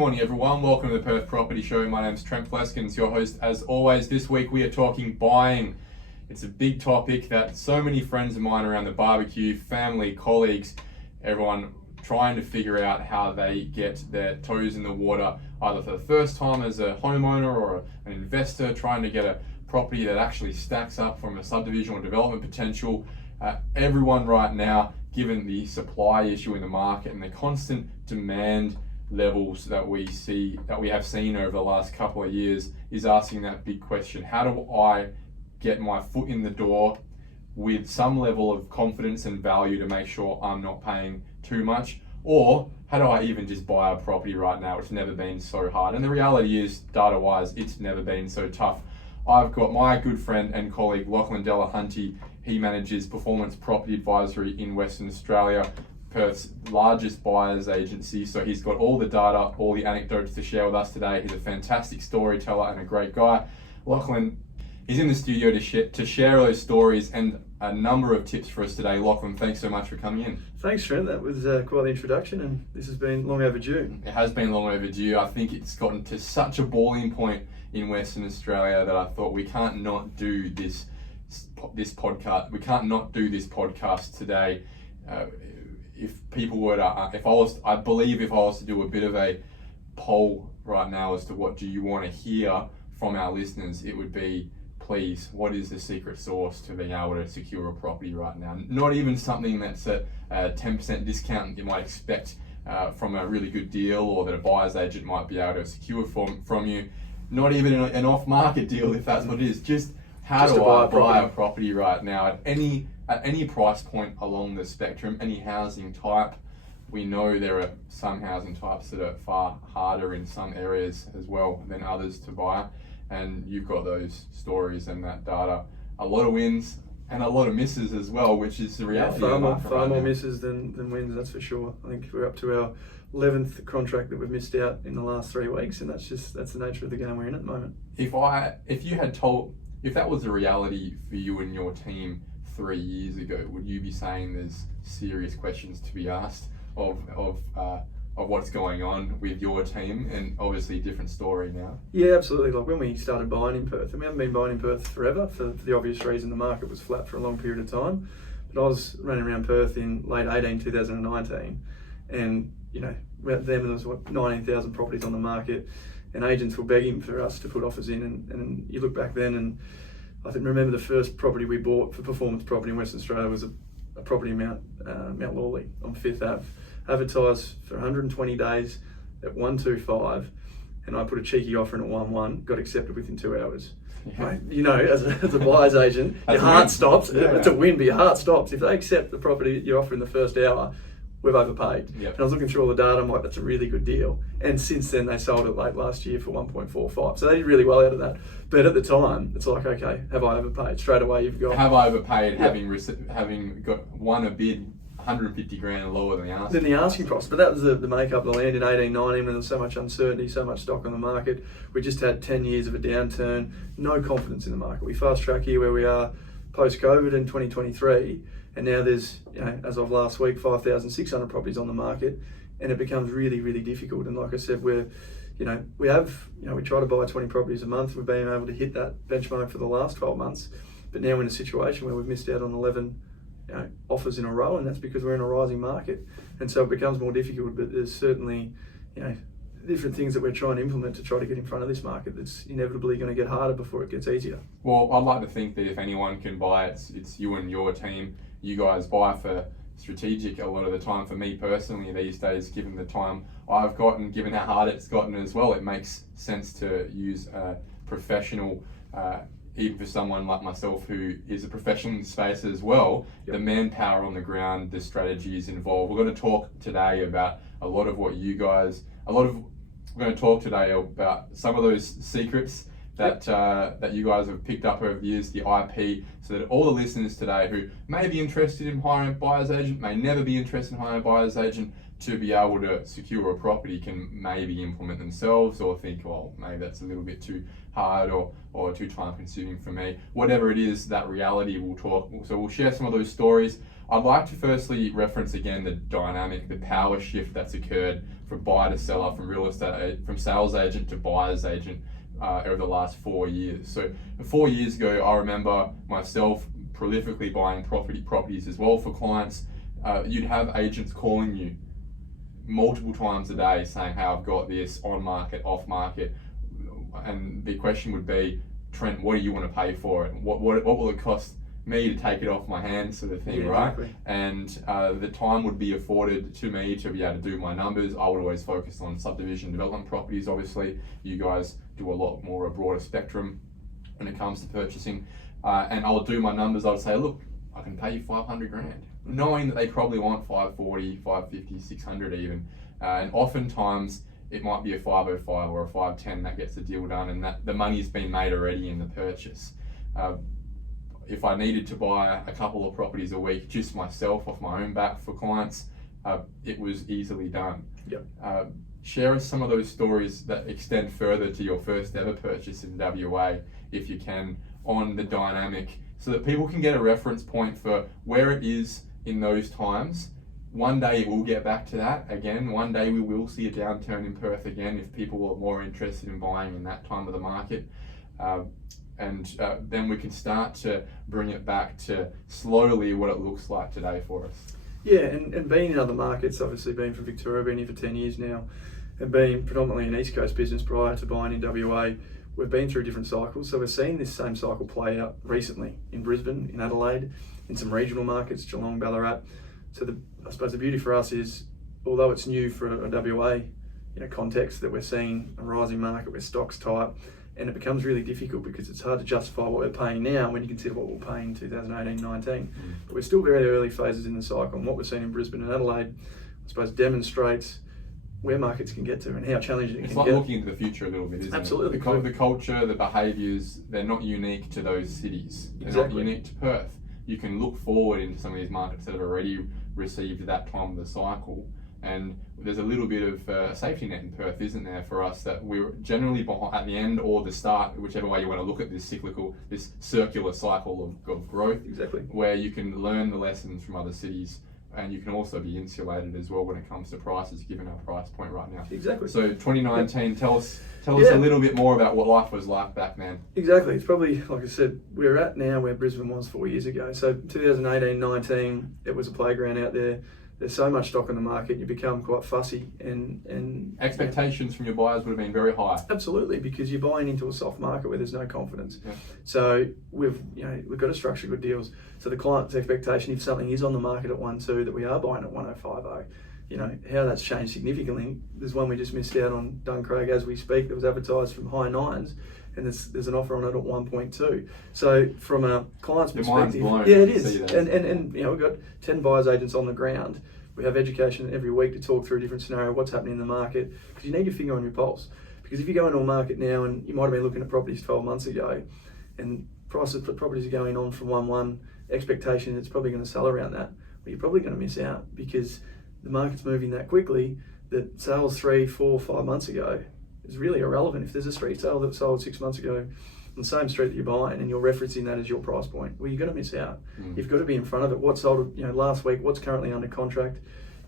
morning everyone, welcome to the Perth Property Show. My name's Trent Pleskins, your host as always. This week we are talking buying. It's a big topic that so many friends of mine around the barbecue, family, colleagues, everyone trying to figure out how they get their toes in the water, either for the first time as a homeowner or an investor trying to get a property that actually stacks up from a subdivision or development potential. Everyone right now, given the supply issue in the market and the constant demand levels that we have seen over the last couple of years, is asking that big question: how do I get my foot in the door with some level of confidence and value to make sure I'm not paying too much? Or how do I even just buy a property right now? It's never been so hard. And the reality is, data-wise, it's never been so tough. I've got my good friend and colleague, Lachlan Delahunty. He manages Performance Property Advisory in Western Australia, Perth's largest buyers agency. So he's got all the data, all the anecdotes to share with us today. He's a fantastic storyteller and a great guy. Lachlan, he's in the studio to share those stories and a number of tips for us today. Lachlan, thanks so much for coming in. Thanks, Trent. That was quite the introduction, and this has been long overdue. It has been long overdue. I think it's gotten to such a boiling point in Western Australia that I thought we can't not do this podcast. We can't not do this podcast today. If people were to, if I was to do a bit of a poll right now as to what do you want to hear from our listeners, it would be, please, what is the secret sauce to being able to secure a property right now? Not even something that's a 10% discount you might expect from a really good deal, or that a buyer's agent might be able to secure from you. Not even an off-market deal, if that's what it is. Just how do I buy a property right now at any price point along the spectrum, any housing type? We know there are some housing types that are far harder in some areas as well than others to buy. And you've got those stories and that data. A lot of wins and a lot of misses as well, which is the reality. Far more misses than wins, that's for sure. I think we're up to our 11th contract that we've missed out in the last 3 weeks, and that's the nature of the game we're in at the moment. If that was the reality for you and your team 3 years ago, would you be saying there's serious questions to be asked of what's going on with your team? And obviously a different story now. Yeah, absolutely. Like when we started buying in Perth, and we haven't been buying in Perth forever for the obvious reason the market was flat for a long period of time. But I was running around Perth in late 2019, and there was 19,000 properties on the market, and agents were begging for us to put offers in. And you look back then, and I remember the first property we bought for Performance Property in Western Australia was a property in Mount Lawley on 5th Ave, advertised for 120 days at 125, and I put a cheeky offer in at 1.1, got accepted within 2 hours. Yeah. Mate, as a buyer's agent, your heart stops. Yeah. It's a win, but your heart stops. If they accept the property you offer in the first hour, we've overpaid. Yep. And I was looking through all the data, I'm like, that's a really good deal. And since then, they sold it late last year for 1.45. So they did really well out of that. But at the time, it's like, okay, have I overpaid? Straight away, you've got... Have I overpaid, having won a bid 150 grand lower than the asking price? But that was the makeup of the land in 1819, when there was so much uncertainty, so much stock on the market. We just had 10 years of a downturn, no confidence in the market. We fast track here where we are post-COVID in 2023, and now there's, as of last week, 5,600 properties on the market, and it becomes really, really difficult. And like I said, we try to buy 20 properties a month. We've been able to hit that benchmark for the last 12 months, but now we're in a situation where we've missed out on 11 offers in a row, and that's because we're in a rising market. And so it becomes more difficult, but there's certainly, different things that we're trying to implement to try to get in front of this market that's inevitably going to get harder before it gets easier. Well, I'd like to think that if anyone can buy it, it's you and your team. You guys buy for strategic a lot of the time. For me personally these days, given the time I've got and given how hard it's gotten as well, it makes sense to use a professional, even for someone like myself who is a professional in the space as well. Yep. The manpower on the ground, the strategies involved. We're going to talk today about we're going to talk today about some of those secrets that you guys have picked up over the years, the IP, so that all the listeners today who may be interested in hiring a buyer's agent, may never be interested in hiring a buyer's agent, to be able to secure a property can maybe implement themselves, or think, well, maybe that's a little bit too hard or too time consuming for me. Whatever it is, that reality will talk. So we'll share some of those stories. I'd like to firstly reference again the dynamic, the power shift that's occurred from buyer to seller, from real estate, from sales agent to buyer's agent over the last 4 years. So 4 years ago, I remember myself prolifically buying properties as well for clients. You'd have agents calling you multiple times a day saying, "Hey, I've got this on market, off market," and the question would be, "Trent, what do you want to pay for it? What will it cost me to take it off my hands," sort of thing, right? Exactly. And the time would be afforded to me to be able to do my numbers. I would always focus on subdivision development properties. Obviously, you guys do a lot more, a broader spectrum when it comes to purchasing. And I would do my numbers. I would say, "Look, I can pay you 500 grand," knowing that they probably want 540, 550, 600 even. And oftentimes it might be a 505 or a 510 that gets the deal done, and that the money's been made already in the purchase. If I needed to buy a couple of properties a week just myself off my own back for clients, it was easily done. Yep. Share us some of those stories that extend further to your first ever purchase in WA, if you can, on the dynamic, so that people can get a reference point for where it is in those times. One day we'll get back to that again. One day we will see a downturn in Perth again if people are more interested in buying in that time of the market. And then we can start to bring it back to slowly what it looks like today for us. Yeah, and being in other markets, obviously being from Victoria, been here for 10 years now, and being predominantly an East Coast business prior to buying in WA, we've been through different cycles. So we're seeing this same cycle play out recently in Brisbane, in Adelaide, in some regional markets, Geelong, Ballarat. So I suppose the beauty for us is, although it's new for a WA context, that we're seeing a rising market where stocks tight, and it becomes really difficult because it's hard to justify what we're paying now when you consider what we're paying in 2018-19. But we're still very early phases in the cycle, and what we're seeing in Brisbane and Adelaide, I suppose, demonstrates where markets can get to and how challenging it can get. It's like looking into the future a little bit, isn't Absolutely. it? The culture, the behaviours, they're not unique to those cities. They're Exactly. not unique to Perth. You can look forward into some of these markets that have already received that time of the cycle. And there's a little bit of a safety net in Perth, isn't there, for us, that we're generally at the end or the start, whichever way you want to look at this cyclical, this circular cycle of growth. Exactly. Where Where you can learn the lessons from other cities, and you can also be insulated as well when it comes to prices, given our price point right now. Exactly. So 2019, tell us a little bit more about what life was like back then. Exactly. It's probably, like I said, we're at now where Brisbane was 4 years ago. So 2018-19, it was a playground out there. There's so much stock in the market, you become quite fussy and Expectations from your buyers would have been very high. Absolutely, because you're buying into a soft market where there's no confidence. Yeah. So we've got to structure good deals. So the client's expectation, if something is on the market at 1.2, that we are buying at 1.050. How that's changed significantly. There's one we just missed out on, Duncraig, as we speak, that was advertised from high nines, and there's an offer on it at 1.2. So from a client's perspective, blown yeah, it to is. see that. And we've got 10 buyers agents on the ground. We have education every week to talk through a different scenario, what's happening in the market, because you need your finger on your pulse. Because if you go into a market now, and you might have been looking at properties 12 months ago, and prices for properties are going on from 1.1, expectation it's probably going to sell around that, well, you're probably going to miss out because the market's moving that quickly that sales 3, 4, 5 months ago is really irrelevant. If there's a street sale that sold 6 months ago on the same street that you're buying and you're referencing that as your price point, well, you're going to miss out. You've got to be in front of it. What sold last week, what's currently under contract.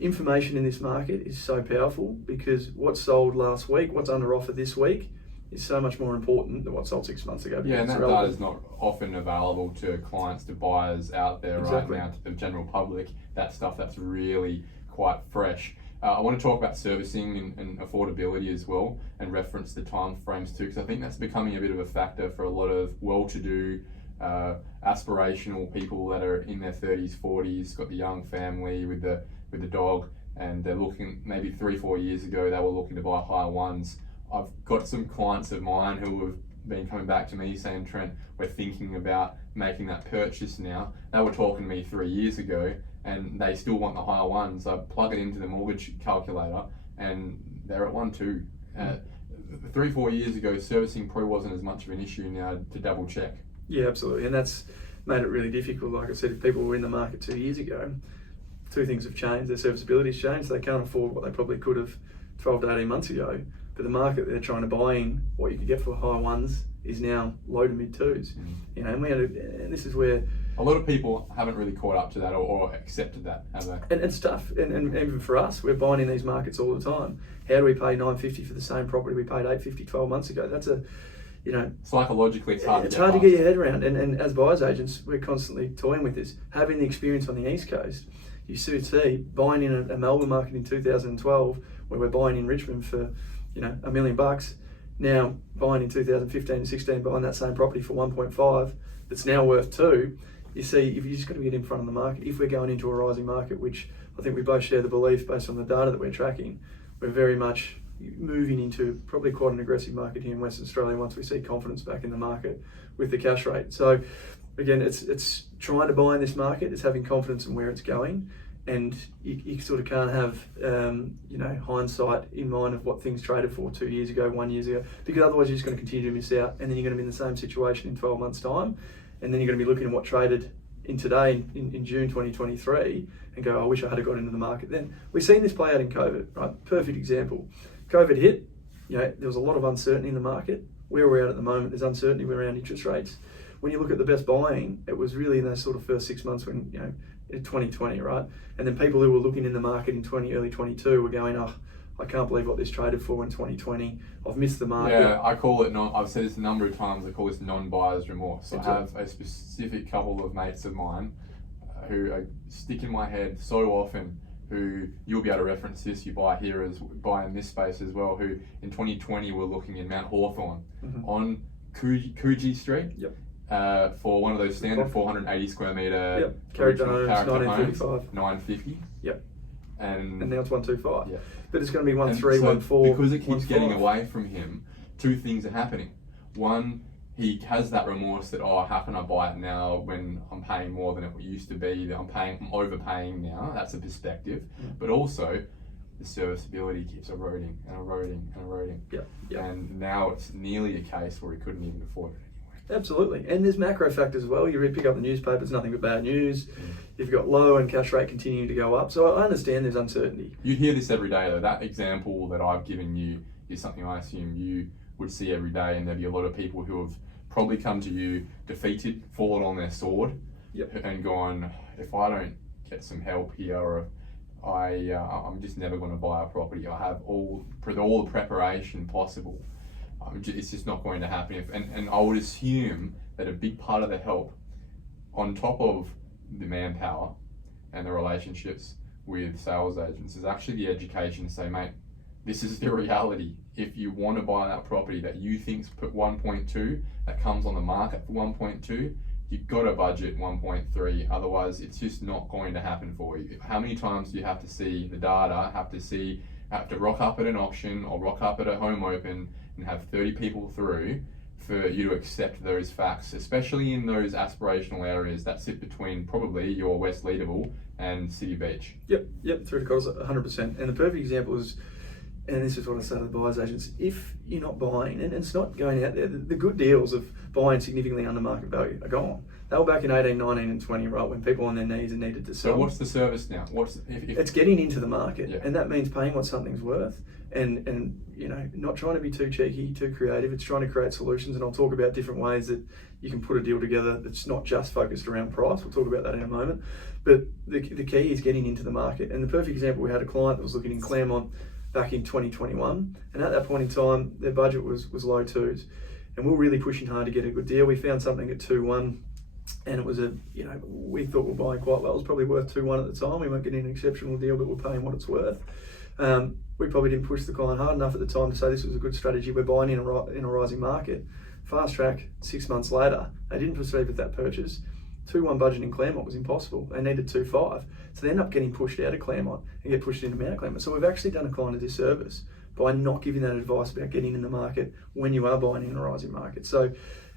Information in this market is so powerful because what sold last week, what's under offer this week, is so much more important than what sold 6 months ago. Yeah, and that data is not often available to clients, to buyers out there Exactly. right now, to the general public. That stuff that's really quite fresh. I want to talk about servicing and affordability as well, and reference the time frames too, because I think that's becoming a bit of a factor for a lot of well-to-do, aspirational people that are in their 30s, 40s, got the young family with the dog, and they're looking, maybe 3-4 years ago they were looking to buy higher ones. I've got some clients of mine who have been coming back to me saying, "Trent, we're thinking about making that purchase now." They were talking to me 3 years ago and they still want the higher ones. I plug it into the mortgage calculator and they're at 1.2. 3-4 years ago, servicing probably wasn't as much of an issue now to double check. Yeah, absolutely. And that's made it really difficult. Like I said, if people were in the market 2 years ago, two things have changed. Their serviceability's changed. They can't afford what they probably could have 12 to 18 months ago. But the market they're trying to buy in, what you could get for high ones is now low to mid twos. You know, and this is where a lot of people haven't really caught up to that or accepted that, have they? And it's tough, and even for us, we're buying in these markets all the time. How do we pay $950 for the same property we paid $850 12 months ago? That's a, you know, psychologically it's hard to get your head around. And as buyers agents, we're constantly toying with this. Having the experience on the East Coast, you see buying in a Melbourne market in 2012, where we're buying in Richmond for, you know, $1 million. Now buying in 2015 and 16, buying that same property for 1.5, that's now worth 2. You see, if you just got to get in front of the market. If we're going into a rising market, which I think we both share the belief based on the data that we're tracking, we're very much moving into probably quite an aggressive market here in Western Australia once we see confidence back in the market with the cash rate. So again, it's trying to buy in this market, it's having confidence in where it's going, and you sort of can't have you know, hindsight in mind of what things traded for 2 years ago, 1 year ago, because otherwise you're just going to continue to miss out, and then you're going to be in the same situation in 12 months' time. And then you're going to be looking at what traded in today, in June 2023, and go, I wish I had got into the market then. We've seen this play out in COVID, right? Perfect example. COVID hit, you know, there was a lot of uncertainty in the market. Where we're at the moment, there's uncertainty around interest rates. When you look at the best buying, it was really in those sort of first 6 months when, you know, in 2020, right? And then people who were looking in the market in early 22 were going, oh, I can't believe what this traded for in 2020. I've missed the market. Yeah, I call it, I've said this a number of times, I call this non-buyer's remorse. I have a specific couple of mates of mine who stick in my head so often, who you'll be able to reference this, you buy here as buy in this space as well, who in 2020 were looking in Mount Hawthorn on Coogee Street. Yep. For one of those standard 480 square metre character homes, homes, 1935. 950. Yep. And now it's 125. Yeah. But it's going to be 13, 14. Because it keeps getting away from him, two things are happening. One, he has that remorse that, oh, how can I buy it now when I'm paying more than it used to be, that I'm overpaying now. That's a perspective. But also, the serviceability keeps eroding and eroding and eroding. Yeah. And now it's nearly a case where he couldn't even afford it anymore. Absolutely. And there's macro factors as well. You pick up the newspaper, it's nothing but bad news. You've got low and cash rate continuing to go up. So I understand there's uncertainty. You'd hear this every day though. That example that I've given you is something I assume you would see every day, and there'd be a lot of people who have probably come to you defeated, fallen on their sword, and gone, if I don't get some help here, or I'm just never going to buy a property. I have all the preparation possible. It's just not going to happen. And I would assume that a big part of the help, on top of the manpower and the relationships with sales agents, is actually the education to say, mate, this is the reality. If you want to buy that property that you think's put 1.2, that comes on the market for 1.2, you've got to budget 1.3. Otherwise, it's just not going to happen for you. How many times do you have to see the data, have to rock up at an auction or rock up at a home open and have 30 people through for you to accept those facts, especially in those aspirational areas that sit between probably your West Leederville and City Beach? Yep, through to Coles, 100%. And the perfect example is, and this is what I say to the buyers agents, if you're not buying, and it's not going out there, the good deals of buying significantly under market value are gone. They were back in 18, 19 and 20, right, when people were on their knees and needed to sell. So what's the service now? It's getting into the market, and that means paying what something's worth, and you know, not trying to be too cheeky, too creative. It's trying to create solutions, and I'll talk about different ways that you can put a deal together that's not just focused around price. We'll talk about that in a moment. But the key is getting into the market. And the perfect example, we had a client that was looking in Claremont back in 2021, and at that point in time, their budget was low twos, and we were really pushing hard to get a good deal. We found something at 2.1, and it was we thought we were buying quite well. It was probably worth 2.1 at the time. We weren't getting an exceptional deal, but we're paying what it's worth. We probably didn't push the client hard enough at the time to say this was a good strategy. We're buying in a rising market. Fast track, 6 months later, they didn't proceed with that purchase. 2.1 budget in Claremont was impossible. They needed 2.5. So they end up getting pushed out of Claremont and get pushed into Mount Claremont. So we've actually done a client a disservice by not giving that advice about getting in the market when you are buying in a rising market. So,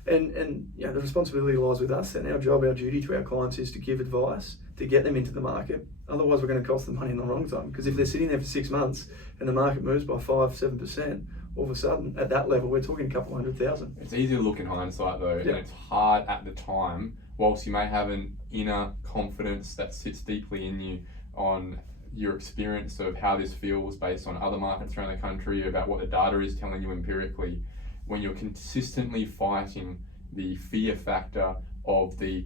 and you know, the responsibility lies with us, and our job, our duty to our clients is to give advice to get them into the market. Otherwise, we're going to cost them money in the wrong time, because if they're sitting there for 6 months and the market moves by 5-7%, all of a sudden at that level, we're talking a couple $100,000. It's easy to look in hindsight though, and it's hard at the time. Whilst you may have an inner confidence that sits deeply in you on your experience of how this feels based on other markets around the country, about what the data is telling you empirically, when you're consistently fighting the fear factor of the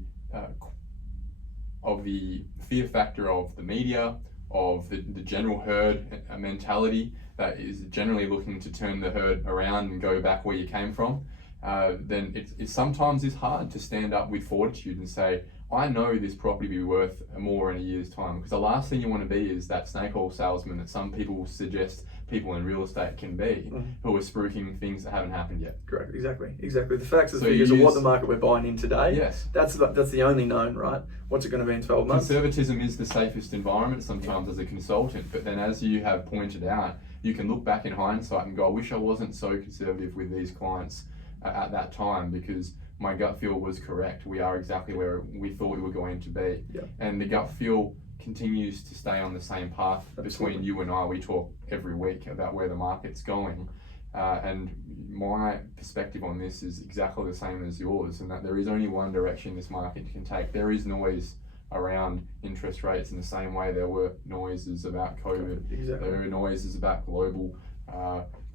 media, of the general herd mentality that is generally looking to turn the herd around and go back where you came from, then it sometimes is hard to stand up with fortitude and say, I know this property will be worth more in a year's time. Because the last thing you want to be is that snake oil salesman that some people suggest people in real estate can be, who are spruiking things that haven't happened yet. Correct, exactly. The facts and figures of what the market we're buying in today, yes, that's the only known, right? What's it going to be in 12 months? Conservatism is the safest environment sometimes as a consultant, but then as you have pointed out, you can look back in hindsight and go, I wish I wasn't so conservative with these clients at that time, because my gut feel was correct. We are exactly where we thought we were going to be. Yeah. And the gut feel continues to stay on the same path. Absolutely. Between you and I. We talk every week about where the market's going. And my perspective on this is exactly the same as yours, and that there is only one direction this market can take. There is noise around interest rates in the same way there were noises about COVID. Exactly. There are noises about global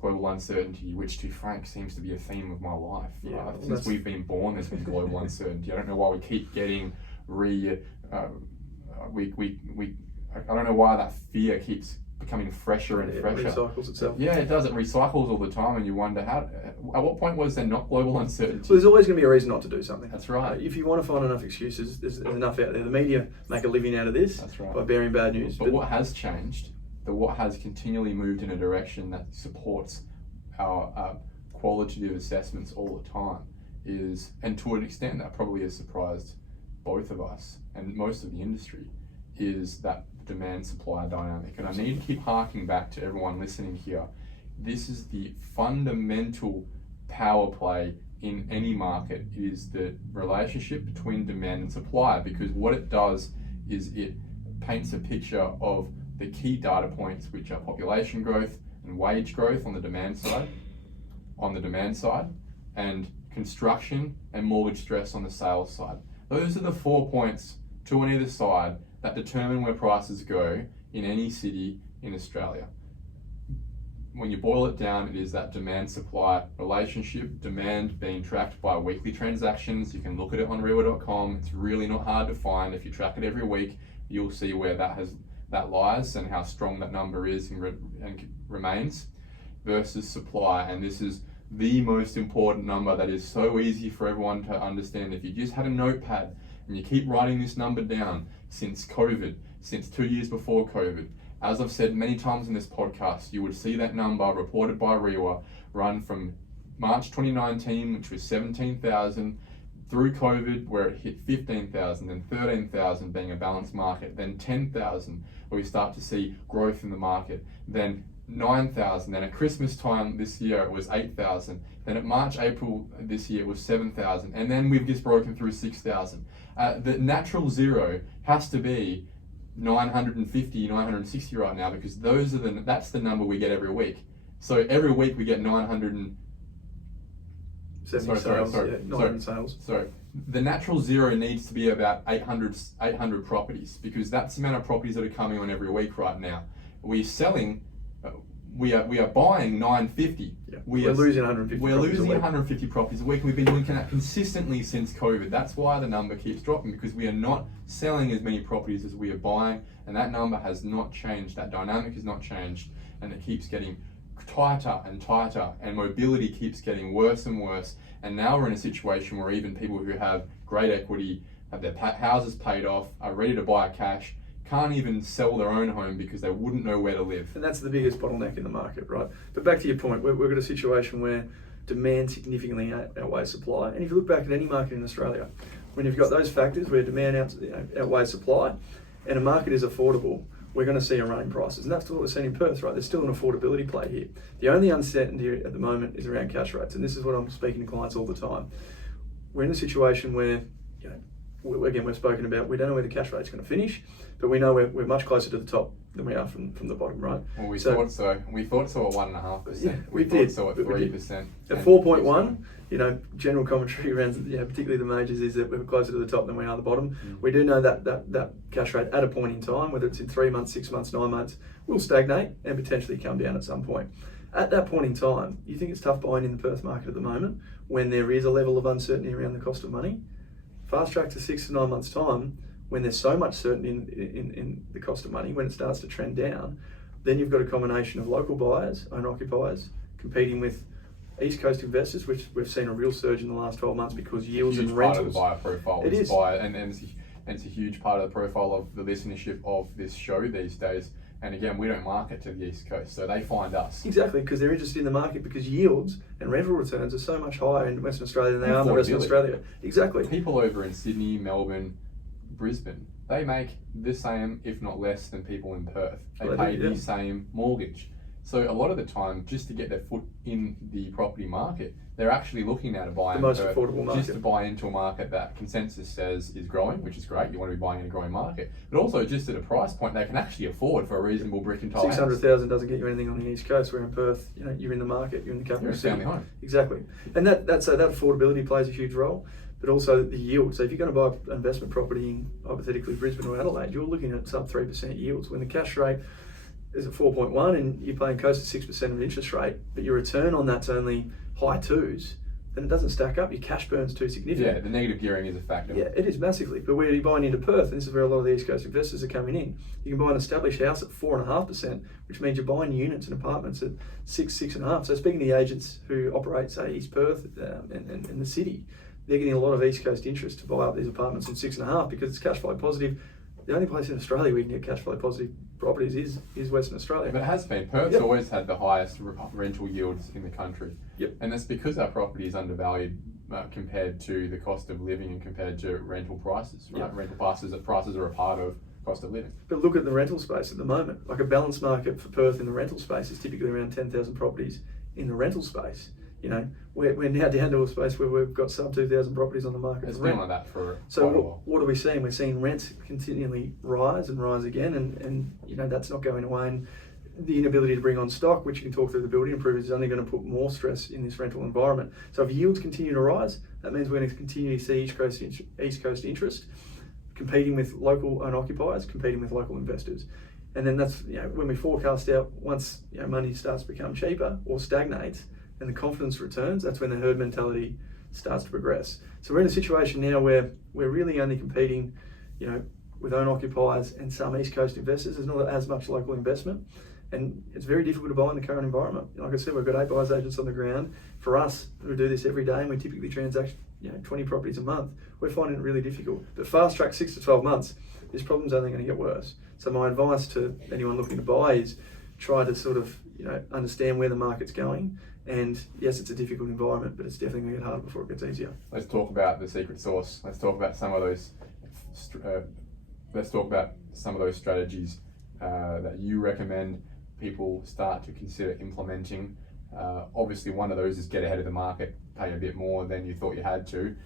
uncertainty, which, to be frank, seems to be a theme of my life. Since we've been born, there's been global uncertainty. I don't know why we keep getting I don't know why that fear keeps becoming fresher and fresher. It recycles itself. Yeah, it does. It recycles all the time, and you wonder at what point was there not global uncertainty? So there's always going to be a reason not to do something. That's right. If you want to find enough excuses, there's enough out there. The media make a living out of this. That's right. By bearing bad news. But what has changed, what has continually moved in a direction that supports our qualitative assessments all the time is, and to an extent that probably has surprised both of us and most of the industry, is that demand supply dynamic. And I need to keep harking back to everyone listening here. This is the fundamental power play in any market, is the relationship between demand and supply, because what it does is it paints a picture of the key data points, which are population growth and wage growth on the demand side, and construction and mortgage stress on the sales side. Those are the 4 points, two on either side, that determine where prices go in any city in Australia. When you boil it down, it is that demand-supply relationship, demand being tracked by weekly transactions. You can look at it on realtor.com. It's really not hard to find. If you track it every week, you'll see where that lies and how strong that number is and remains, versus supply. And this is the most important number that is so easy for everyone to understand. If you just had a notepad and you keep writing this number down since COVID, since 2 years before COVID, as I've said many times in this podcast, you would see that number reported by REWA run from March 2019, which was 17,000, through COVID, where it hit 15,000, then 13,000 being a balanced market, then 10,000, where we start to see growth in the market, then 9,000, then at Christmas time this year it was 8,000, then at March, April this year it was 7,000, and then we've just broken through 6,000. The natural zero has to be 950, 960 right now, because that's the number we get every week. So every week we get 970 sales. So the natural zero needs to be about 800 properties, because that's the amount of properties that are coming on every week right now. We're selling, we are buying 950. Yeah. We're losing 150. We're losing 150 properties a week. We've been doing that consistently since COVID. That's why the number keeps dropping, because we are not selling as many properties as we are buying, and that number has not changed. That dynamic has not changed, and it keeps getting tighter and tighter, and mobility keeps getting worse and worse. And now we're in a situation where even people who have great equity, have their houses paid off, are ready to buy cash, can't even sell their own home because they wouldn't know where to live. And that's the biggest bottleneck in the market, right? But back to your point, we've got a situation where demand significantly outweighs supply. And if you look back at any market in Australia, when you've got those factors where demand outweighs supply and a market is affordable, we're going to see a run in prices. And that's what we're seeing in Perth, right? There's still an affordability play here. The only uncertainty at the moment is around cash rates. And this is what I'm speaking to clients all the time. We're in a situation where, again, we've spoken about, we don't know where the cash rate's going to finish, but we know we're much closer to the top than we are from the bottom, right? Well, we thought so. We thought so at 1.5%. Yeah, we did. Thought so at 3%. At 4.1, general commentary around, particularly the majors, is that we're closer to the top than we are the bottom. We do know that cash rate at a point in time, whether it's in 3 months, 6 months, 9 months, will stagnate and potentially come down at some point. At that point in time, you think it's tough buying in the Perth market at the moment when there is a level of uncertainty around the cost of money. Fast track to 6 to 9 months' time, when there's so much certainty in the cost of money, when it starts to trend down, then you've got a combination of local buyers, owner-occupiers, competing with East Coast investors, which we've seen a real surge in the last 12 months because yields and rentals. Part of the buyer profile It is. And it's a huge part of the profile of the listenership of this show these days. And again, we don't market to the East Coast, so they find us. Exactly, because they're interested in the market because yields and rental returns are so much higher in Western Australia than they are in the rest of Australia. Exactly. People over in Sydney, Melbourne, Brisbane, they make the same, if not less, than people in Perth. They pay the same mortgage. So a lot of the time, just to get their foot in the property market, they're actually looking at a buy the most affordable market. Just to buy into a market that consensus says is growing, which is great. You want to be buying in a growing market, but also just at a price point they can actually afford for a reasonable brick and tile. 600,000 doesn't get you anything on the East Coast. Where in Perth, you're in the market, you're in the capital city. You're a family home. Exactly, and that affordability plays a huge role. But also the yield. So if you're going to buy an investment property in hypothetically Brisbane or Adelaide, you're looking at sub 3% yields. When the cash rate is at 4.1 and you're paying close to 6% of interest rate, but your return on that's only high 2s, then it doesn't stack up. Your cash burn's too significant. Yeah, the negative gearing is a factor. Yeah, it is massively. But where you're buying into Perth, and this is where a lot of the East Coast investors are coming in, you can buy an established house at 4.5%, which means you're buying units and apartments at 6.5. So speaking to the agents who operate, say, East Perth and the city, they're getting a lot of East Coast interest to buy up these apartments in 6.5 because it's cash flow positive. The only place in Australia where you can get cash flow positive properties is Western Australia. But it has been. Perth's always had the highest rental yields in the country. Yep. And that's because our property is undervalued compared to the cost of living and compared to rental prices. Right? Yep. Rental prices are a part of cost of living. But look at the rental space at the moment. Like a balanced market for Perth in the rental space is typically around 10,000 properties in the rental space. We're now down to a space where we've got sub 2,000 properties on the market. It's been like that for so quite a while. What are we seeing? We're seeing rents continually rise and rise again, and that's not going away. And the inability to bring on stock, which you can talk through the building improvers, is only going to put more stress in this rental environment. So if yields continue to rise, that means we're going to continue to see East Coast interest competing with local owner-occupiers, competing with local investors. And then that's when we forecast out once money starts to become cheaper or stagnates, and the confidence returns, that's when the herd mentality starts to progress. So we're in a situation now where we're really only competing, with owner-occupiers and some East Coast investors. There's not as much local investment, and it's very difficult to buy in the current environment. Like I said, we've got 8 buyers agents on the ground. For us, who do this every day, and we typically transact 20 properties a month, we're finding it really difficult. But fast track 6 to 12 months, this problem's only going to get worse. So my advice to anyone looking to buy is try to sort of understand where the market's going. And yes, it's a difficult environment, but it's definitely going to get harder before it gets easier. Let's talk about the secret sauce. Let's talk about some of those. Strategies that you recommend people start to consider implementing. Obviously, one of those is get ahead of the market, pay a bit more than you thought you had to.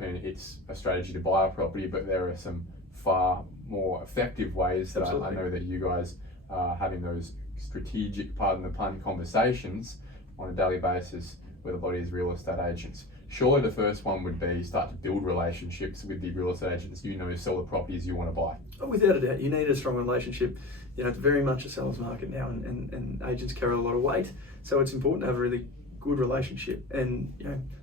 And it's a strategy to buy a property, but there are some far more effective ways that I know that you guys are having those strategic, pardon the pun, conversations on a daily basis with a lot of these real estate agents. Surely the first one would be start to build relationships with the real estate agents sell the properties you want to buy. Oh, without a doubt, you need a strong relationship. It's very much a seller's market now, and agents carry a lot of weight. So it's important to have a really good relationship. And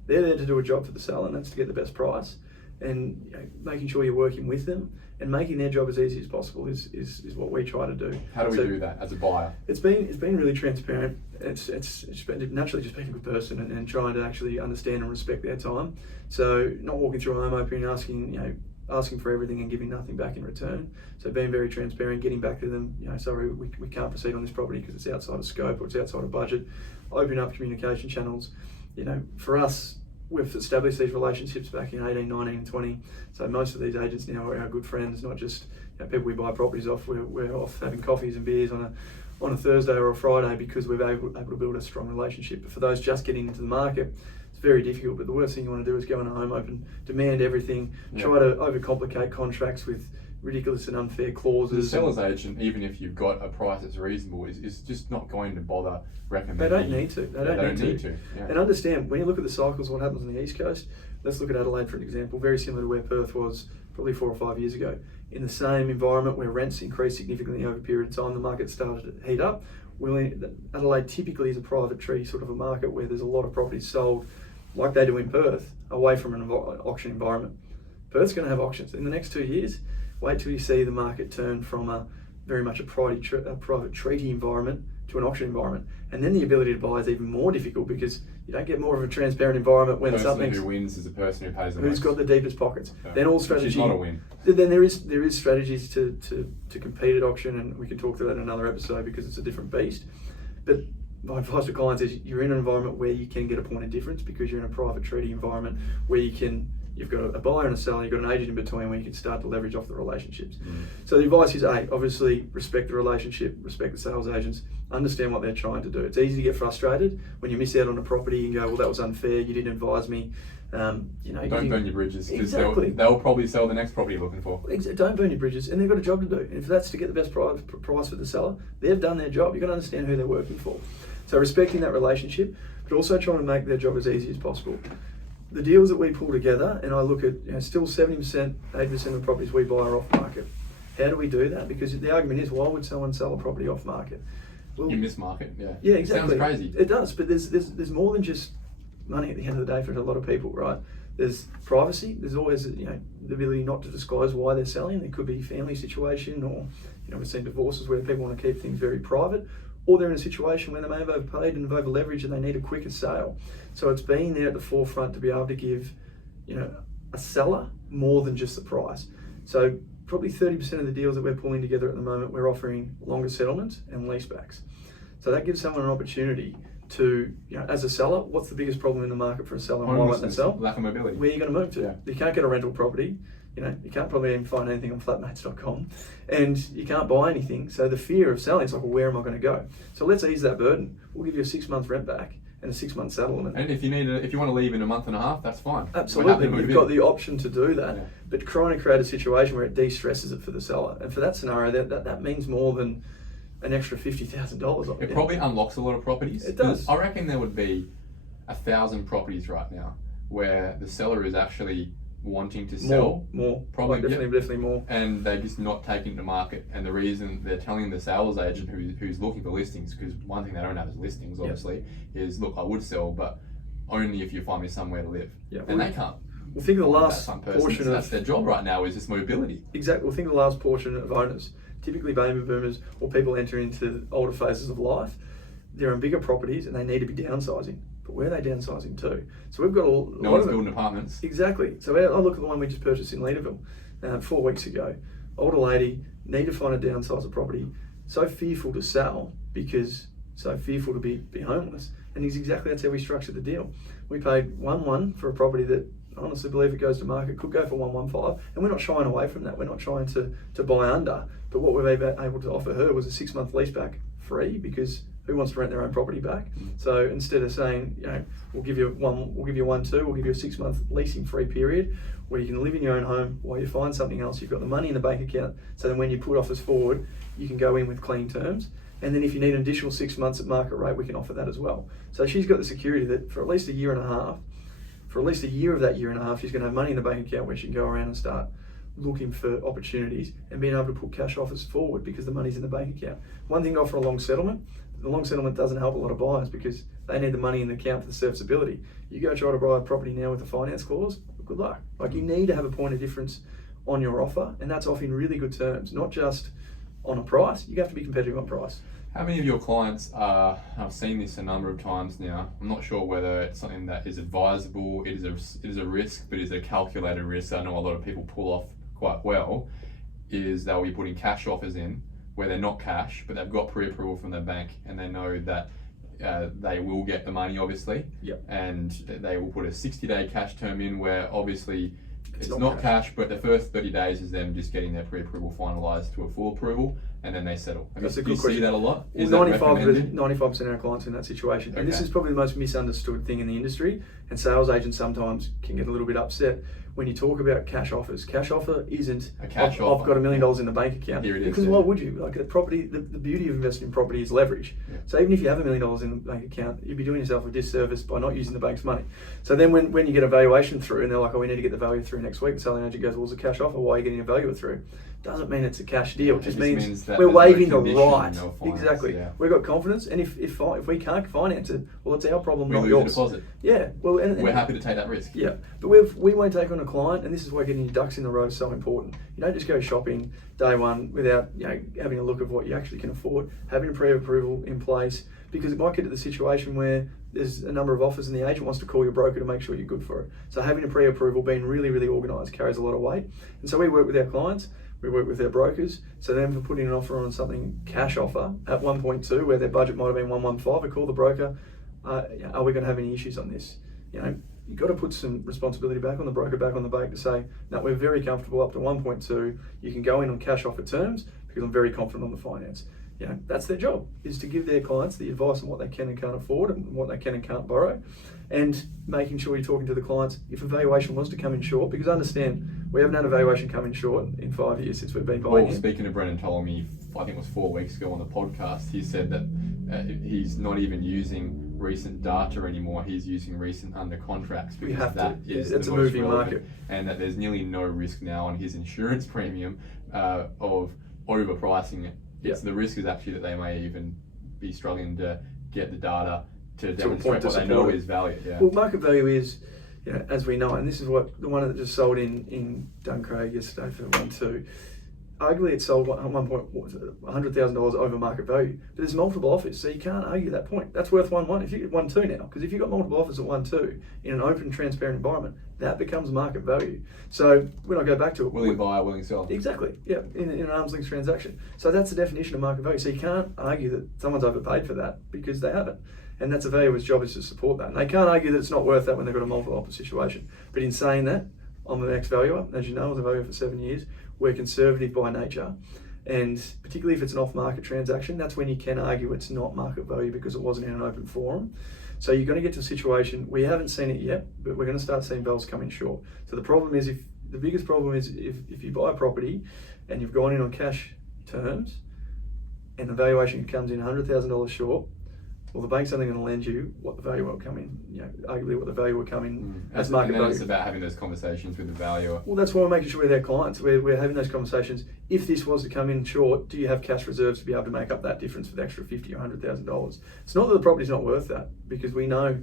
they're there to do a job for the seller, and that's to get the best price. And making sure you're working with them and making their job as easy as possible is what we try to do. How do we do that as a buyer? It's been really transparent. It's been naturally just being a good person and trying to actually understand and respect their time. So not walking through a home opening and asking for everything and giving nothing back in return. So being very transparent, getting back to them, sorry, we can't proceed on this property because it's outside of scope or it's outside of budget. Opening up communication channels. For us, we've established these relationships back in 18, 19, and 20. So most of these agents now are our good friends, not just people we buy properties off. We're off having coffees and beers on a Thursday or a Friday because we're able to build a strong relationship. But for those just getting into the market, it's very difficult. But the worst thing you want to do is go in a home open, demand everything, try to overcomplicate contracts with ridiculous and unfair clauses. The seller's agent, even if you've got a price that's reasonable, is just not going to bother recommending. They don't need to. They don't need to. Yeah. And understand, when you look at the cycles, what happens on the East Coast, let's look at Adelaide for an example, very similar to where Perth was probably 4 or 5 years ago. In the same environment where rents increased significantly over a period of time, the market started to heat up. Adelaide typically is a private treaty sort of a market where there's a lot of properties sold, like they do in Perth, away from an auction environment. Perth's going to have auctions in the next 2 years. Wait till you see the market turn from a very much a private treaty environment to an auction environment, and then the ability to buy is even more difficult because you don't get more of a transparent environment when something. Who wins is the person who pays the who's most. got the deepest pockets. Yeah. Then all strategy. Which is not a win. Then there is strategies to compete at auction, and we can talk through that in another episode because it's a different beast. But my advice to clients is you're in an environment where you can get a point of difference because you're in a private treaty environment where you've got a buyer and a seller, you've got an agent in between where you can start to leverage off the relationships. So the advice is obviously respect the relationship, respect the sales agents, understand what they're trying to do. It's easy to get frustrated when you miss out on a property and go, well, that was unfair, you didn't advise me. Don't burn your bridges because exactly. they'll probably sell the next property you're looking for. Don't burn your bridges, and they've got a job to do. And if that's to get the best price for the seller, they've done their job. You've got to understand who they're working for. So respecting that relationship, but also trying to make their job as easy as possible. The deals that we pull together, and I look at still 70%, 80% of the properties we buy are off market. How do we do that? Because the argument is, why would someone sell a property off market? Well, you miss market, yeah. Yeah, exactly. It sounds crazy. It does, but there's more than just money at the end of the day for a lot of people, right? There's privacy. There's always the ability not to disclose why they're selling. There could be family situation, or we've seen divorces where people want to keep things very private, or they're in a situation where they may have overpaid and have over leveraged and they need a quicker sale. So it's being there at the forefront to be able to give a seller more than just the price. So probably 30% of the deals that we're pulling together at the moment, we're offering longer settlements and leasebacks. So that gives someone an opportunity to, as a seller, what's the biggest problem in the market for a seller and why won't they sell? Lack of mobility. Where are you going to move to? Yeah. You can't get a rental property. You can't probably even find anything on flatmates.com, and you can't buy anything. So the fear of selling is like, well, where am I going to go? So let's ease that burden. We'll give you a 6 month rent back and a 6 month settlement. And if you want to leave in a month and a half, that's fine. Absolutely, you've got the option to do that. Yeah. But trying to create a situation where it de-stresses it for the seller, and for that scenario, that means more than an extra $50,000. It probably unlocks a lot of properties. It does. I reckon there would be 1,000 properties right now where the seller is actually wanting to sell. More. Probably, definitely more. And they're just not taking it to market. And the reason they're telling the sales agent who's looking for listings, because one thing they don't have is listings, obviously, is, look, I would sell, but only if you find me somewhere to live. Yeah. And they can't. Well, think of the last portion that's their job right now, is this mobility. Exactly. Well, think of the last portion of owners, typically baby boomers or people entering into older phases of life. They're on bigger properties and they need to be downsizing. But where are they downsizing to? So we've got no one's building apartments. Exactly. So I look at the one we just purchased in Leederville 4 weeks ago. Older lady, need to find a downsizer property. So fearful to sell because so fearful to be homeless. And that's how we structured the deal. We paid 1.1 for a property that I honestly believe it goes to market, could go for 1.15, and we're not shying away from that. We're not trying to buy under, but what we've been able to offer her was a 6 month lease back free, because who wants to rent their own property back? So instead of saying, we'll give you 1.2, we'll give you a 6 month leasing free period where you can live in your own home while you find something else. You've got the money in the bank account, so then when you put offers forward, you can go in with clean terms. And then if you need an additional 6 months at market rate, we can offer that as well. So she's got the security that for at least a year and a half, for at least a year of that year and a half, she's going to have money in the bank account where she can go around and start looking for opportunities and being able to put cash offers forward because the money's in the bank account. One thing to offer a long settlement. The long settlement doesn't help a lot of buyers because they need the money in the account for the serviceability. You go try to buy a property now with a finance clause, good luck. Like, you need to have a point of difference on your offer, and that's offering really good terms, not just on a price. You have to be competitive on price. How many of your clients are, I've seen this a number of times now, I'm not sure whether it's something that is advisable, it is a risk, but is a calculated risk I know a lot of people pull off quite well, is they'll be putting cash offers in where they're not cash, but they've got pre-approval from their bank and they know that they will get the money, obviously. Yep. And they will put a 60-day cash term in where obviously it's not cash, but the first 30 days is them just getting their pre-approval finalised to a full approval, and then they settle. That's a good do you question. see that a lot? Well, 95% of our clients are in that situation. Okay. And this is probably the most misunderstood thing in the industry, and sales agents sometimes can get a little bit upset when you talk about cash offers. Cash offer isn't a cash I've offer. got $1 million in the bank account. Here it is, because why would you? Like, the property, the beauty of investing in property is leverage. Yeah. So even if you have $1 million in the bank account, you'd be doing yourself a disservice by not using the bank's money. So then when you get a valuation through and they're like, oh, we need to get the value through next week, the selling agent goes, well, it's a cash offer, why are you getting a value through? doesn't mean it's a cash deal. It just means that we're there's no waiving the condition right. of finance, Exactly. yeah. We've got confidence, and if we can't finance it, well, it's our problem, We not lose yours. the deposit. Yeah. Well, and We're happy to take that risk. yeah, but we won't take on a client, and this is why getting your ducks in the row is so important. You don't just go shopping day one without having a look at what you actually can afford, having a pre-approval in place, because it might get to the situation where there's a number of offers and the agent wants to call your broker to make sure you're good for it. So having a pre-approval, being really, really organised, carries a lot of weight. And so we work with our clients, we work with our brokers. So then for putting an offer on something cash offer at 1.2, where their budget might have been 115, we call the broker, are we going to have any issues on this? You've got to put some responsibility back on the broker, back on the bank to say, no, we're very comfortable up to 1.2. You can go in on cash offer terms because I'm very confident on the finance. That's their job, is to give their clients the advice on what they can and can't afford and what they can and can't borrow, and making sure you're talking to the clients if a valuation was to come in short, because understand, we haven't had a valuation come in short in 5 years since we've been buying. Well, speaking of Brendan told me, I think it was 4 weeks ago on the podcast, he said that he's not even using recent data anymore, he's using recent under contracts, because it's a moving market, and that there's nearly no risk now on his insurance premium of overpricing it. The risk is actually that they may even be struggling to get the data to demonstrate what they know is value. Well, market value is, as we know, and this is what the one that just sold in Duncraig yesterday for 1.2. Arguably, it sold $100,000 over market value, but there's multiple offers, so you can't argue that point. That's worth 1.1 if you get 1.2 now, because if you've got multiple offers at 1.2 in an open, transparent environment, that becomes market value. So when I go back to it, willing buyer, willing seller. Exactly, yeah, in an arm's length transaction. So that's the definition of market value. So you can't argue that someone's overpaid for that because they haven't. And that's a valuer's job, is to support that. And they can't argue that it's not worth that when they've got a multiple offer situation. But in saying that, I'm the next valuer. As you know, I was a valuer for 7 years. We're conservative by nature. And particularly if it's an off-market transaction, that's when you can argue it's not market value because it wasn't in an open forum. So you're going to get to a situation, we haven't seen it yet, but we're going to start seeing values coming short. So the problem is, the biggest problem is if you buy a property and you've gone in on cash terms and the valuation comes in $100,000 short, well, the bank's only going to lend you what the value will come in, arguably what the value will come in as market value. And it's about having those conversations with the valuer. Well, that's why we're making sure with our clients, we're having those conversations. If this was to come in short, do you have cash reserves to be able to make up that difference for the extra $50,000 or $100,000? It's not that the property's not worth that, because we know,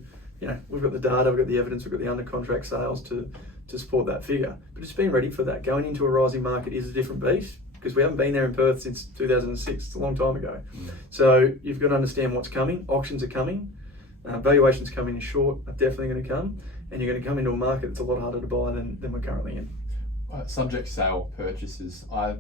we've got the data, we've got the evidence, we've got the under contract sales to support that figure. But it's being ready for that. Going into a rising market is a different beast, because we haven't been there in Perth since 2006. It's a long time ago. So you've got to understand what's coming. Auctions are coming. Valuations coming in short are definitely going to come. And you're going to come into a market that's a lot harder to buy than we're currently in. Subject sale purchases. I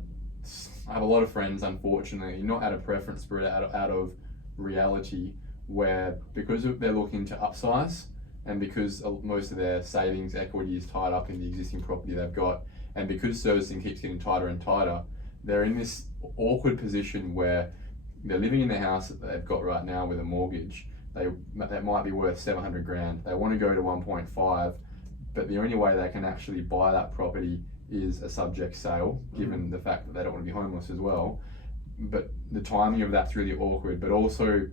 have a lot of friends, unfortunately, not out of preference, but out of reality, where because they're looking to upsize and because most of their savings equity is tied up in the existing property they've got, and because servicing keeps getting tighter and tighter, they're in this awkward position where they're living in the house that they've got right now with a mortgage. That might be worth $700,000. They want to go to 1.5, but the only way they can actually buy that property is a subject sale, given the fact that they don't want to be homeless as well. But the timing of that's really awkward. But also,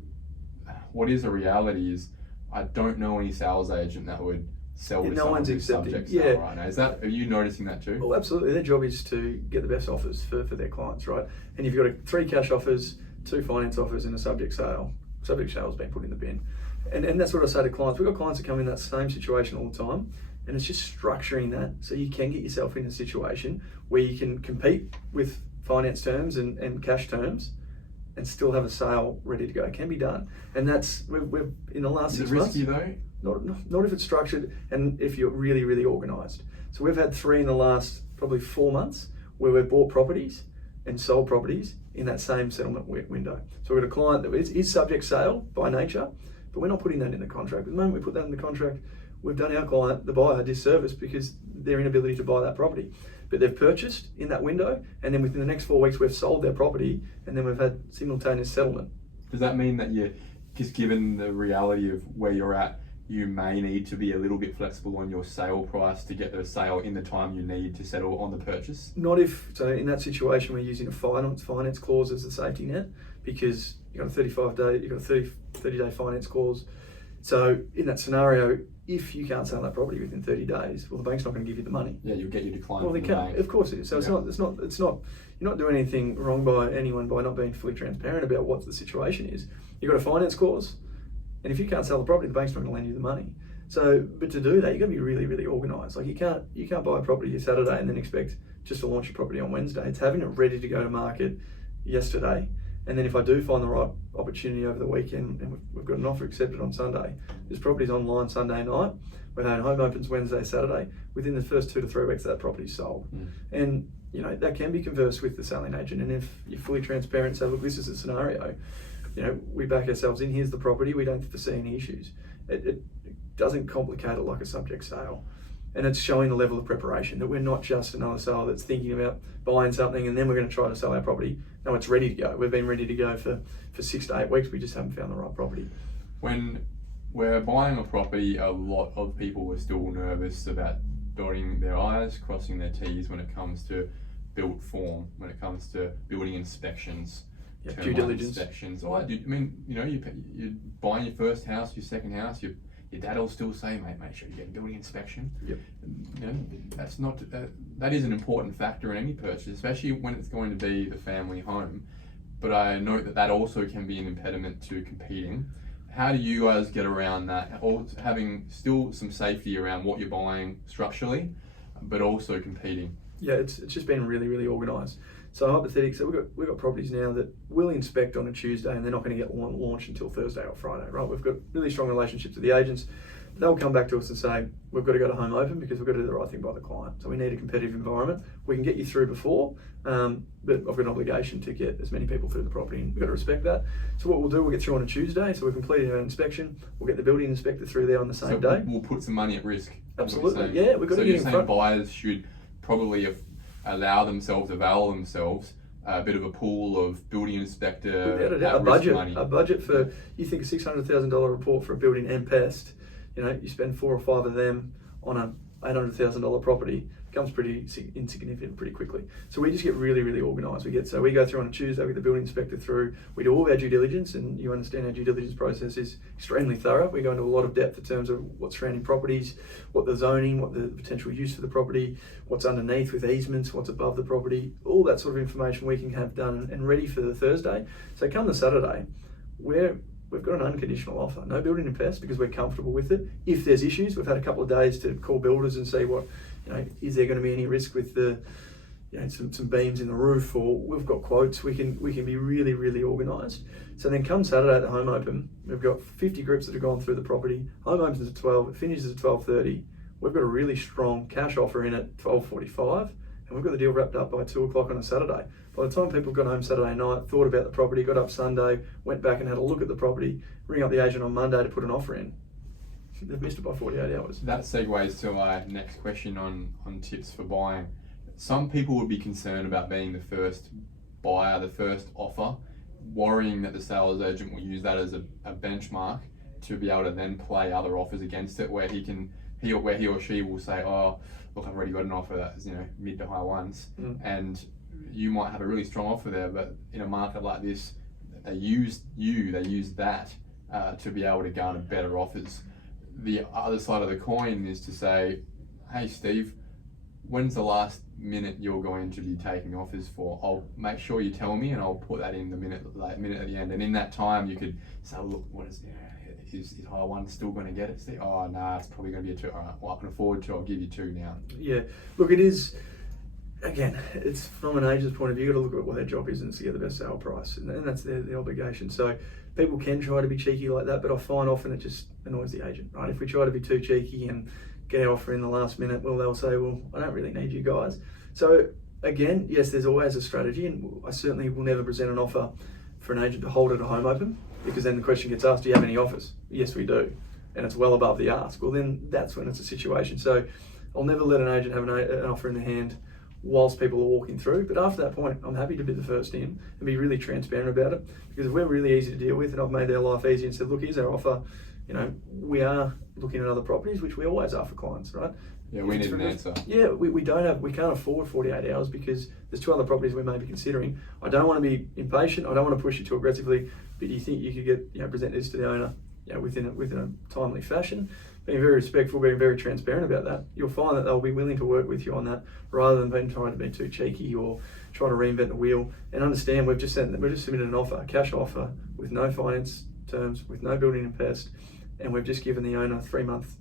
what is a reality is, I don't know any sales agent that would sell to someone who's subject sale right now. Are you noticing that too? Well, absolutely. Their job is to get the best offers for their clients, right? And you've got 3 cash offers, 2 finance offers, and a subject sale. Subject sale has been put in the bin. And that's what I say to clients. We've got clients that come in that same situation all the time, and it's just structuring that so you can get yourself in a situation where you can compete with finance terms and cash terms and still have a sale ready to go. It can be done. And that's, we've in the last 6 months. Is it risky though? Not if it's structured and if you're really, really organised. So we've had 3 in the last probably 4 months where we've bought properties and sold properties in that same settlement window. So we've got a client that is subject sale by nature, but we're not putting that in the contract. The moment we put that in the contract, we've done our client, the buyer, a disservice because their inability to buy that property. But they've purchased in that window, and then within the next 4 weeks, we've sold their property, and then we've had simultaneous settlement. Does that mean that you're just given the reality of where you're at, you may need to be a little bit flexible on your sale price to get the sale in the time you need to settle on the purchase? Not if, so in that situation, we're using a finance clause as a safety net, because you've got a 30-day finance clause. So in that scenario, if you can't sell that property within 30 days, well, the bank's not going to give you the money. Yeah, you'll get your decline. Well, they from the can't. bank. Of course it is. So it's not. You're not doing anything wrong by anyone by not being fully transparent about what the situation is. You've got a finance clause, and if you can't sell the property, the bank's not going to lend you the money. So, but to do that, you've got to be really, really organised. Like you can't buy a property Saturday and then expect just to launch your property on Wednesday. It's having it ready to go to market yesterday. And then if I do find the right opportunity over the weekend and we've got an offer accepted on Sunday, this property's online Sunday night, we're having home opens Wednesday, Saturday, within the first 2 to 3 weeks that property's sold. And you know, that can be conversed with the selling agent. And if you're fully transparent and say, look, this is a scenario, you know, we back ourselves in, here's the property, we don't foresee any issues. It doesn't complicate it like a subject sale. And it's showing the level of preparation that we're not just another seller that's thinking about buying something and then we're going to try to sell our property. No, it's ready to go. We've been ready to go for 6 to 8 weeks. We just haven't found the right property. When we're buying a property, a lot of people are still nervous about dotting their I's, crossing their T's when it comes to built form, when it comes to building inspections, due diligence. Inspections. I mean, you know, you're buying your first house, your second house, your dad will still say, mate, make sure you get a building inspection. Yep. You know, that's not that is an important factor in any purchase, especially when it's going to be the family home. But I note that also can be an impediment to competing. How do you guys get around that? Or having still some safety around what you're buying structurally, but also competing. Yeah, it's just been really, really organised. So hypothetically, so we've got properties now that we'll inspect on a Tuesday and they're not going to get launched until Thursday or Friday, right? We've got really strong relationships with the agents. They'll come back to us and say, we've got to go to home open because we've got to do the right thing by the client. So we need a competitive environment. We can get you through before, but I've got an obligation to get as many people through the property and we've got to respect that. So what we'll do, we'll get through on a Tuesday. So we've completed our inspection. We'll get the building inspector through there on the same day. We'll put some money at risk. Absolutely, yeah. We've got so to get in front. you're saying buyers should probably avail themselves a bit of a pool of building inspector, without a doubt, a budget for, you think a $600,000 report for a building and pest, you know, you spend 4 or 5 of them on a $800,000 property, becomes pretty insignificant pretty quickly. So we just get really, really organised. We go through on a Tuesday, we get the building inspector through, we do all of our due diligence, and you understand our due diligence process is extremely thorough. We go into a lot of depth in terms of what's surrounding properties, what the zoning, what the potential use for the property, what's underneath with easements, what's above the property, all that sort of information we can have done and ready for the Thursday. So come the Saturday, we've got an unconditional offer, no building and pest, because we're comfortable with it. If there's issues, we've had a couple of days to call builders and see what, you know, is there going to be any risk with the, you know, some beams in the roof, or we've got quotes. We can be really, really organised. So then come Saturday at the home open, we've got 50 groups that have gone through the property. Home opens at 12, it finishes at 12:30. We've got a really strong cash offer in at 12:45, and we've got the deal wrapped up by 2 o'clock on a Saturday. By the time people got home Saturday night, thought about the property, got up Sunday, went back and had a look at the property, ring up the agent on Monday to put an offer in, they've missed it by 48 hours. That segues to my next question on tips for buying. Some people would be concerned about being the first buyer, the first offer, worrying that the sales agent will use that as a benchmark to be able to then play other offers against it, where he or she will say, oh, look, I've already got an offer that's, you know, mid to high ones, and you might have a really strong offer there, but in a market like this, they use that to be able to garner better offers. The other side of the coin is to say, hey Steve, when's the last minute you're going to be taking offers for? I'll make sure you tell me and I'll put that in the minute at the end. And in that time you could say, look, is high one still going to get it? Say, oh no, it's probably going to be a 2. All right, well I can afford to, I'll give you 2 now. Yeah, look, it is, again, it's from an agent's point of view, you've got to look at what their job is and to get the best sale price, and that's their obligation. So people can try to be cheeky like that, but I find often it just annoys the agent, right? If we try to be too cheeky and get our offer in the last minute, well, they'll say, well, I don't really need you guys. So again, yes, there's always a strategy, and I certainly will never present an offer for an agent to hold at a home open, because then the question gets asked, do you have any offers? Yes, we do. And it's well above the ask. Well, then that's when it's a situation. So I'll never let an agent have an offer in the hand whilst people are walking through. But after that point, I'm happy to be the first in and be really transparent about it, because if we're really easy to deal with and I've made their life easy and said, look, here's our offer, you know, we are looking at other properties, which we always are for clients, right? Yeah, we need an answer. Yeah, we can't afford 48 hours because there's 2 other properties we may be considering. I don't want to be impatient. I don't want to push you too aggressively, but do you think you could get, you know, present this to the owner, you know, within a timely fashion? being very respectful, being very transparent about that, you'll find that they'll be willing to work with you on that rather than being trying to be too cheeky or trying to reinvent the wheel. And understand we've just submitted an offer, a cash offer with no finance terms, with no building and pest, and we've just given the owner 3-month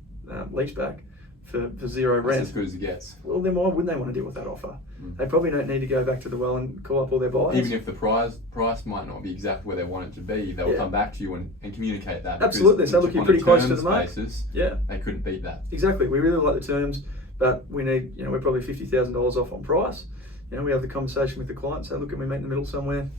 lease back for zero rent. That's as good as it gets. Well, then why wouldn't they want to deal with that offer? They probably don't need to go back to the well and call up all their buyers. Even if the price might not be exactly where they want it to be, they'll come back to you and communicate that. Absolutely. So look, you're pretty close to the mark. Yeah. They couldn't beat that. Exactly. We really like the terms, but we need, we're probably $50,000 off on price. We have the conversation with the client, say, look, can we meet in the middle somewhere?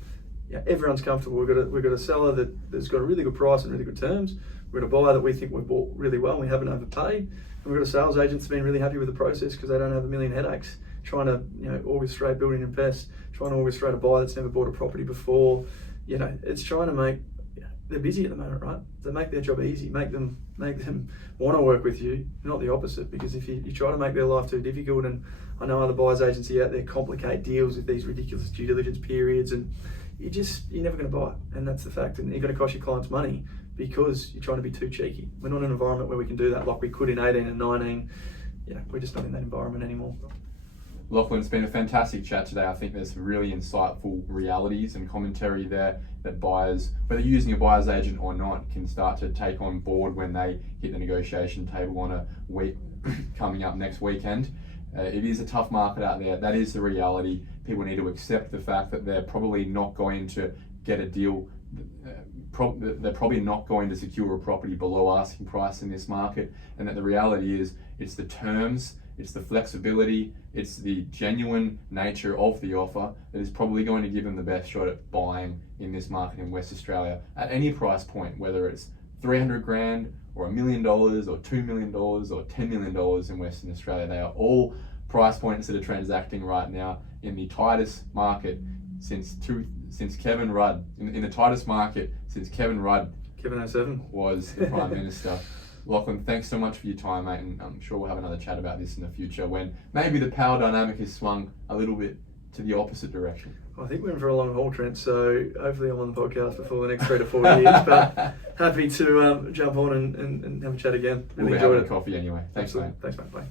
Everyone's comfortable. We've got a seller that's got a really good price and really good terms. We've got a buyer that we think we've bought really well and we haven't overpaid. And we've got a sales agent that's been really happy with the process because they don't have a million headaches trying to orchestrate building and pest, trying to orchestrate a buyer that's never bought a property before. It's trying to make, they're busy at the moment, right? To make their job easy, make them want to work with you, not the opposite. Because if you try to make their life too difficult, and I know other buyers agency out there complicate deals with these ridiculous due diligence periods, and you're never going to buy it, and that's the fact. And you're going to cost your clients money because you're trying to be too cheeky. We're not in an environment where we can do that like we could in 18 and 19. We're just not in that environment anymore. Lachlan, it's been a fantastic chat today. I think there's some really insightful realities and commentary there that buyers, whether you're using a buyer's agent or not, can start to take on board when they hit the negotiation table on a week coming up next weekend. It is a tough market out there. That is the reality. People need to accept the fact that they're probably not going to get a deal. They're probably not going to secure a property below asking price in this market, and that the reality is it's the terms, it's the flexibility, it's the genuine nature of the offer that is probably going to give them the best shot at buying in this market in West Australia at any price point, whether it's 300 grand or $1 million or $2 million or $10 million in Western Australia. They are all price points that are transacting right now in the tightest market since Kevin Rudd, in the tightest market since Kevin Rudd, Kevin 07 was the Prime Minister. Lachlan, thanks so much for your time, mate, and I'm sure we'll have another chat about this in the future when maybe the power dynamic has swung a little bit to the opposite direction. I think we're in for a long haul, Trent, so hopefully I'm on the podcast before the next 3 to 4 years, but happy to jump on and have a chat again. We'll be having coffee anyway. Thanks, mate. Thanks, mate. Bye.